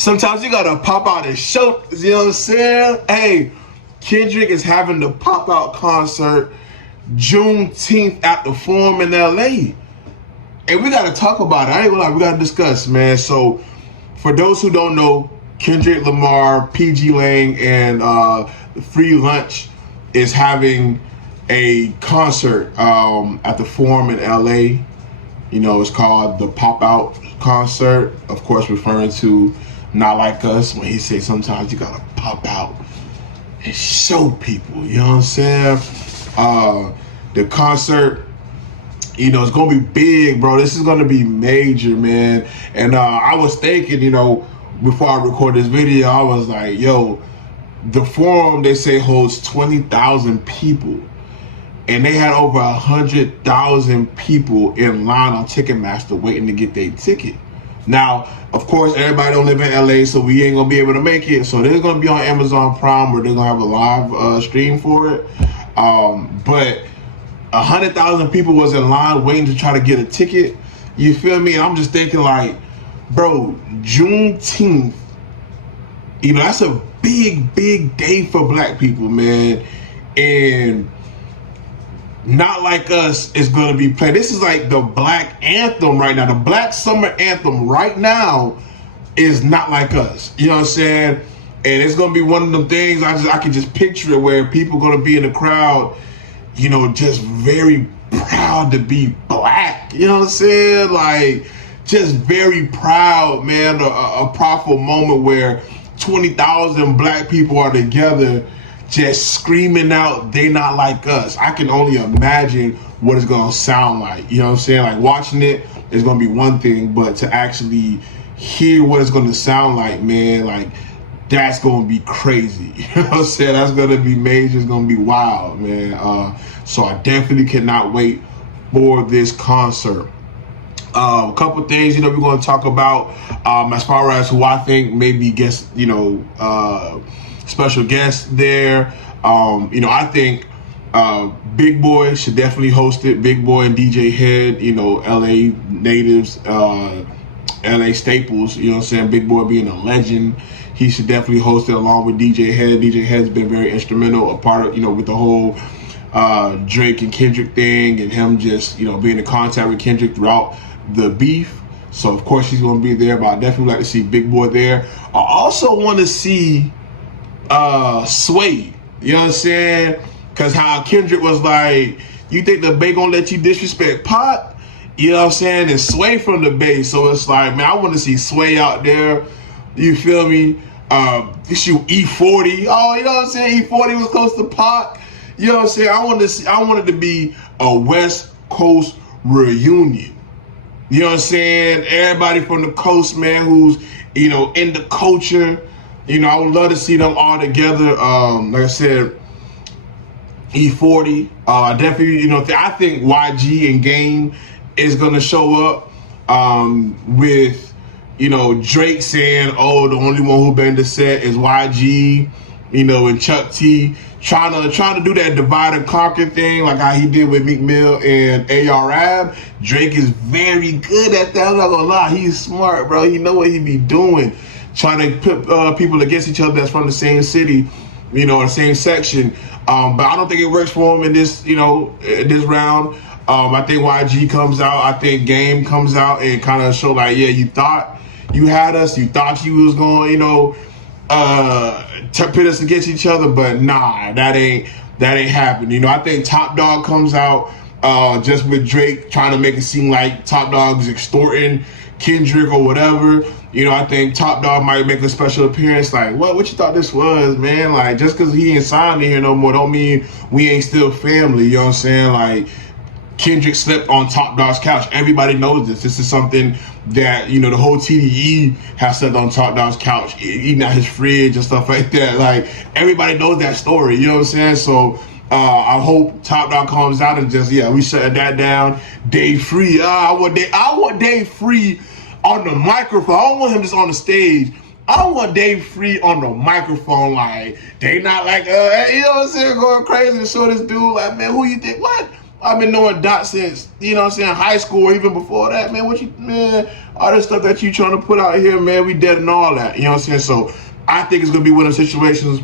sometimes you gotta pop out and show, you know what I'm saying? Hey, Kendrick is having the pop out concert Juneteenth at the Forum in LA. And we gotta talk about it. I ain't gonna lie, we gotta discuss, man. So for those who don't know, Kendrick Lamar, PG Lang, and Free Lunch is having a concert at the Forum in LA. You know, it's called the Pop Out Concert. Of course, referring to Not Like Us, when he says sometimes you gotta pop out and show people, you know what I'm saying? The concert, you know, it's gonna be big, bro. This is gonna be major, man. And I was thinking, you know, before I record this video, I was like, yo, the Forum, they say, holds 20,000 people. And they had over 100,000 people in line on Ticketmaster waiting to get their ticket. Now, of course, everybody don't live in LA, so we ain't gonna be able to make it. So they're gonna be on Amazon Prime, or they're gonna have a live stream for it. But 100,000 people was in line waiting to try to get a ticket. You feel me? And I'm just thinking, like, bro, Juneteenth, you know, that's a big, big day for black people, man. And Not Like Us is gonna be played. This is like the black anthem right now. The black summer anthem right now is Not Like Us. You know what I'm saying? And it's gonna be one of them things I can just picture it, where people gonna be in the crowd, you know, just very proud to be black. You know what I'm saying? Like, just very proud, man. A powerful moment where 20,000 black people are together, just screaming out, "They not like us." I can only imagine what it's gonna sound like. You know what I'm saying? Like, watching it is gonna be one thing, but to actually hear what it's gonna sound like, man, like, that's gonna be crazy. You know what I'm saying? That's gonna be major. It's gonna be wild, man. So I definitely cannot wait for this concert. A couple things, you know, we're gonna talk about as far as who I think maybe guest, you know, special guests there. You know, I think Big Boy should definitely host it. Big Boy and DJ Head, you know, LA natives, LA staples, you know what I'm saying? Big Boy being a legend. He should definitely host it along with DJ Head. DJ Head's been very instrumental, a part of, you know, with the whole Drake and Kendrick thing, and him just, you know, being in contact with Kendrick throughout the beef. So of course he's gonna be there, but I definitely like to see Big Boy there. I also want to see Sway, you know what I'm saying? Cause how Kendrick was like, you think the Bay gonna let you disrespect Pop? You know what I'm saying? And Sway from the Bay, so it's like, man, I want to see Sway out there. You feel me? Shoot, E40. Oh, you know what I'm saying? E40 was close to Pop. You know what I'm saying? I wanted to be a West Coast reunion. You know what I'm saying? Everybody from the coast, man, who's, you know, in the culture. You know, I would love to see them all together. Like I said, E40. Definitely, you know, I think YG and Game is gonna show up with, you know, Drake saying, "Oh, the only one who been the set is YG," you know, and Chuck T trying to do that divide and conquer thing, like how he did with Meek Mill and A.R.Ab. Drake is very good at that. I'm not gonna lie, he's smart, bro. He know what he be doing, trying to put people against each other that's from the same city, you know, the same section. But I don't think it works for him in this, you know, this round. I think YG comes out. I think Game comes out and kind of show like, yeah, you thought you had us. You thought you was going, you know, to pit us against each other, but nah, that ain't happening. You know, I think Top Dog comes out just with Drake trying to make it seem like Top Dog is extorting Kendrick or whatever. You know, I think Top Dog might make a special appearance. Like, what you thought this was, man? Like, just because he ain't signed in here no more don't mean we ain't still family. You know what I'm saying? Like, Kendrick slept on Top Dog's couch. Everybody knows this. This is something that, you know, the whole TDE has slept on Top Dog's couch, eating out his fridge and stuff like that. Like, everybody knows that story. You know what I'm saying? So I hope Top Dog comes out and just, yeah, we shut that down. Dave Free. I want Dave Free on the microphone. I don't want him just on the stage. I want Dave Free on the microphone, like, they not like, you know what I'm saying, going crazy and show this dude, like, man, who you think, what? I've been knowing Dot since, you know what I'm saying, high school or even before that, man. All this stuff that you trying to put out here, man, we dead and all that. You know what I'm saying? So I think it's gonna be one of those situations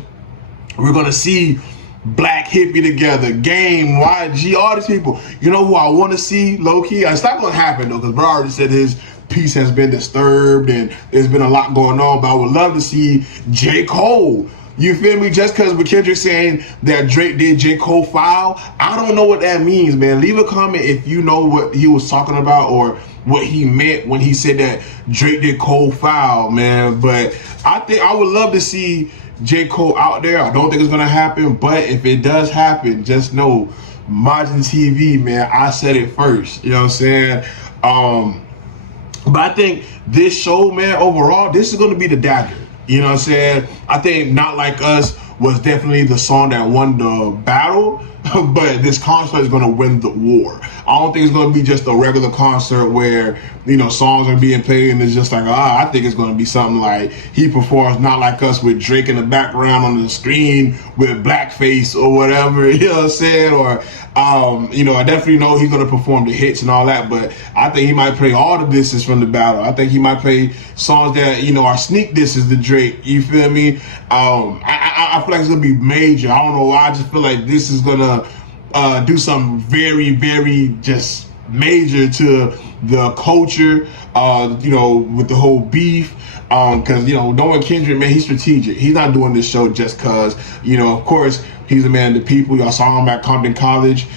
we're gonna see Black Hippie together, Game, YG, all these people. You know who I want to see, low key? It's not gonna happen though, because bro already said his peace has been disturbed and there's been a lot going on. But I would love to see J. Cole. You feel me? Just because with Kendrick saying that Drake did J. Cole foul, I don't know what that means, man. Leave a comment if you know what he was talking about or what he meant when he said that Drake did Cole foul, man. But I think I would love to see J. Cole out there. I don't think it's gonna happen, but if it does happen, just know Magin TV, man, I said it first. You know what I'm saying? But I think this show, man, overall, this is gonna be the dagger. You know what I'm saying? I think Not Like Us was definitely the song that won the battle, but this concert is going to win the war. I don't think it's going to be just a regular concert where, you know, songs are being played and it's just like, I think it's going to be something like he performs Not Like Us with Drake in the background on the screen with blackface or whatever, you know what I'm saying? Or, you know, I definitely know he's going to perform the hits and all that, but I think he might play all the disses from the battle. I think he might play songs that, you know, are sneak disses to Drake, you feel me? I feel like it's going to be major. I don't know why, I just feel like this is going to do something very, very just major to the culture, you know, with the whole beef. Because, you know, knowing Kendrick, man, he's strategic. He's not doing this show just because, you know, of course, he's a man of the people. Y'all saw him at Compton College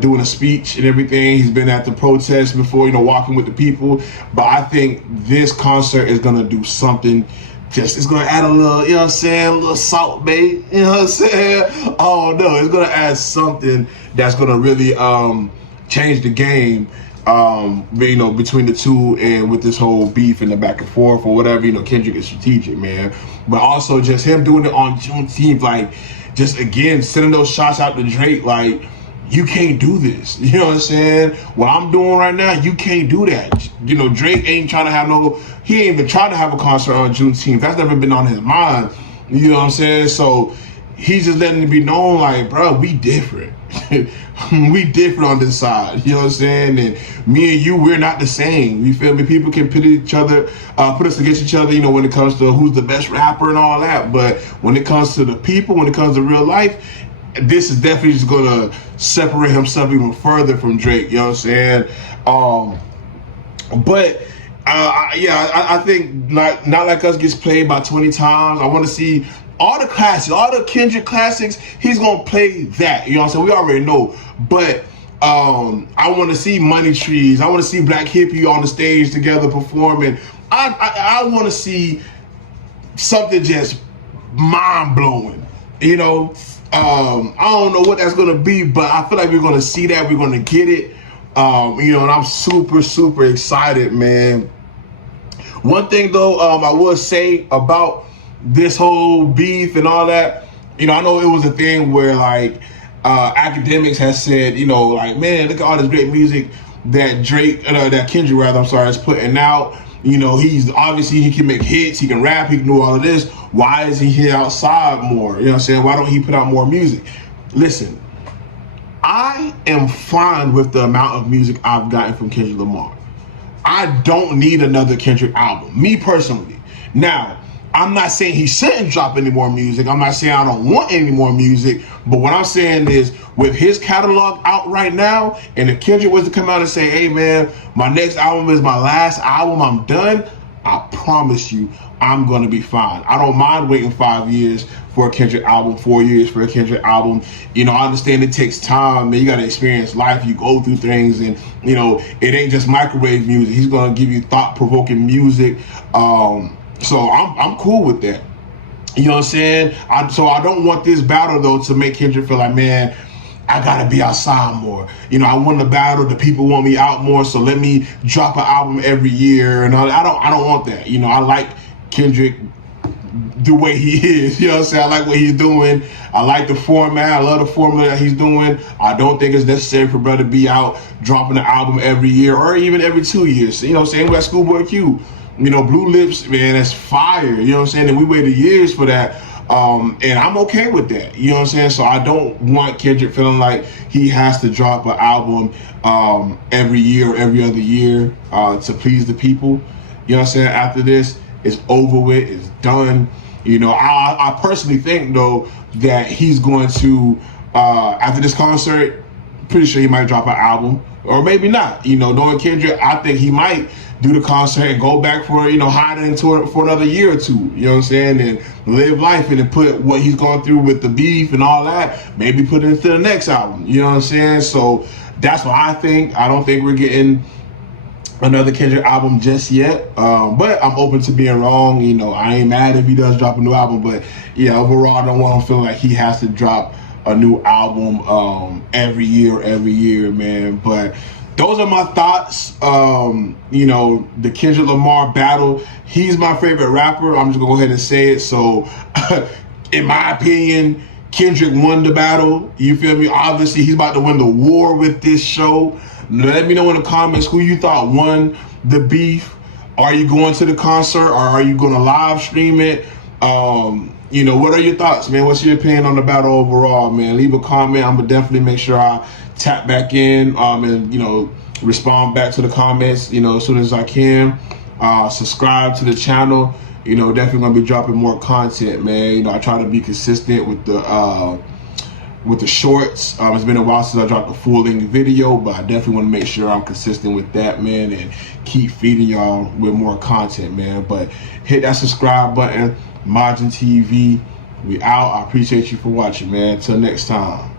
doing a speech and everything. He's been at the protests before, you know, walking with the people. But I think this concert is going to do something. It's going to add a little, you know what I'm saying, a little salt, babe, you know what I'm saying? Oh, no, it's going to add something that's going to really change the game, you know, between the two and with this whole beef and the back and forth or whatever. You know, Kendrick is strategic, man. But also just him doing it on Juneteenth, like, just, again, sending those shots out to Drake, like, you can't do this. You know what I'm saying? What I'm doing right now, you can't do that. You know, Drake ain't trying to have he ain't even trying to have a concert on Juneteenth. That's never been on his mind. You know what I'm saying? So he's just letting it be known, like, bro, we different. We different on this side. You know what I'm saying? And me and you, we're not the same. You feel me? People can put us against each other, you know, when it comes to who's the best rapper and all that. But when it comes to the people, when it comes to real life, this is definitely just gonna separate himself even further from Drake. You know what I'm saying? I think Not Like Us gets played about 20 times. I want to see all the classics, all the Kendrick classics. He's gonna play that. You know what I'm saying? We already know. But I want to see Money Trees. I want to see Black Hippie on the stage together performing. I want to see something just mind blowing. You know. I don't know what that's gonna be, but I feel like we're gonna see that. We're gonna get it. You know, and I'm super, super excited, man. One thing though, I will say about this whole beef and all that, you know, I know it was a thing where like academics has said, you know, like, man, look at all this great music that Kendrick rather, I'm sorry, is putting out. You know, he's obviously, he can make hits, he can rap, he can do all of this. Why is he here outside more? You know what I'm saying? Why don't he put out more music? Listen, I am fine with the amount of music I've gotten from Kendrick Lamar. I don't need another Kendrick album, me personally. Now, I'm not saying he shouldn't drop any more music. I'm not saying I don't want any more music. But what I'm saying is, with his catalog out right now, and if Kendrick was to come out and say, hey man, my next album is my last album, I'm done, I promise you, I'm going to be fine. I don't mind waiting 5 years for a Kendrick album, 4 years for a Kendrick album. You know, I understand it takes time, man. You got to experience life. You go through things, and, you know, it ain't just microwave music. He's going to give you thought-provoking music. So I'm cool with that. You know what I'm saying? So I don't want this battle, though, to make Kendrick feel like, man, I gotta be outside more. You know, I won the battle, the people want me out more, so let me drop an album every year. And I don't want that. You know, I like Kendrick the way he is. You know what I'm saying? I like what he's doing. I like the format. I love the formula that he's doing. I don't think it's necessary for brother to be out dropping an album every year or even every 2 years. You know what I'm saying? We got Schoolboy Q. You know, Blue Lips, man, that's fire. You know what I'm saying? And we waited years for that. And I'm okay with that. You know what I'm saying? So I don't want Kendrick feeling like he has to drop an album every year or every other year to please the people. You know what I'm saying? After this, it's over with. It's done. You know, I personally think, though, that he's going to, after this concert, pretty sure he might drop an album. Or maybe not. You know, knowing Kendrick, I think he might do the concert and go back for, you know, hide into it for another year or two. You know what I'm saying? And live life and then put what he's going through with the beef and all that, maybe put it into the next album. You know what I'm saying? So that's what I think. I don't think we're getting another Kendrick album just yet. But I'm open to being wrong. You know, I ain't mad if he does drop a new album. But yeah, overall, I don't want him feeling like he has to drop a new album every year, man. But those are my thoughts. You know, the Kendrick Lamar battle. He's my favorite rapper. I'm just gonna go ahead and say it. So, in my opinion, Kendrick won the battle. You feel me? Obviously, he's about to win the war with this show. Let me know in the comments who you thought won the beef. Are you going to the concert or are you going to live stream it? You know, what are your thoughts, man? What's your opinion on the battle overall, man? Leave a comment. I'm going to definitely make sure I tap back in and, you know, respond back to the comments, you know, as soon as I can. Subscribe to the channel. You know, definitely going to be dropping more content, man. You know, I try to be consistent with the shorts. It's been a while since I dropped a full-length video, but I definitely want to make sure I'm consistent with that, man, and keep feeding y'all with more content, man. But hit that subscribe button. Magin TV, we out. I appreciate you for watching, man. Until next time.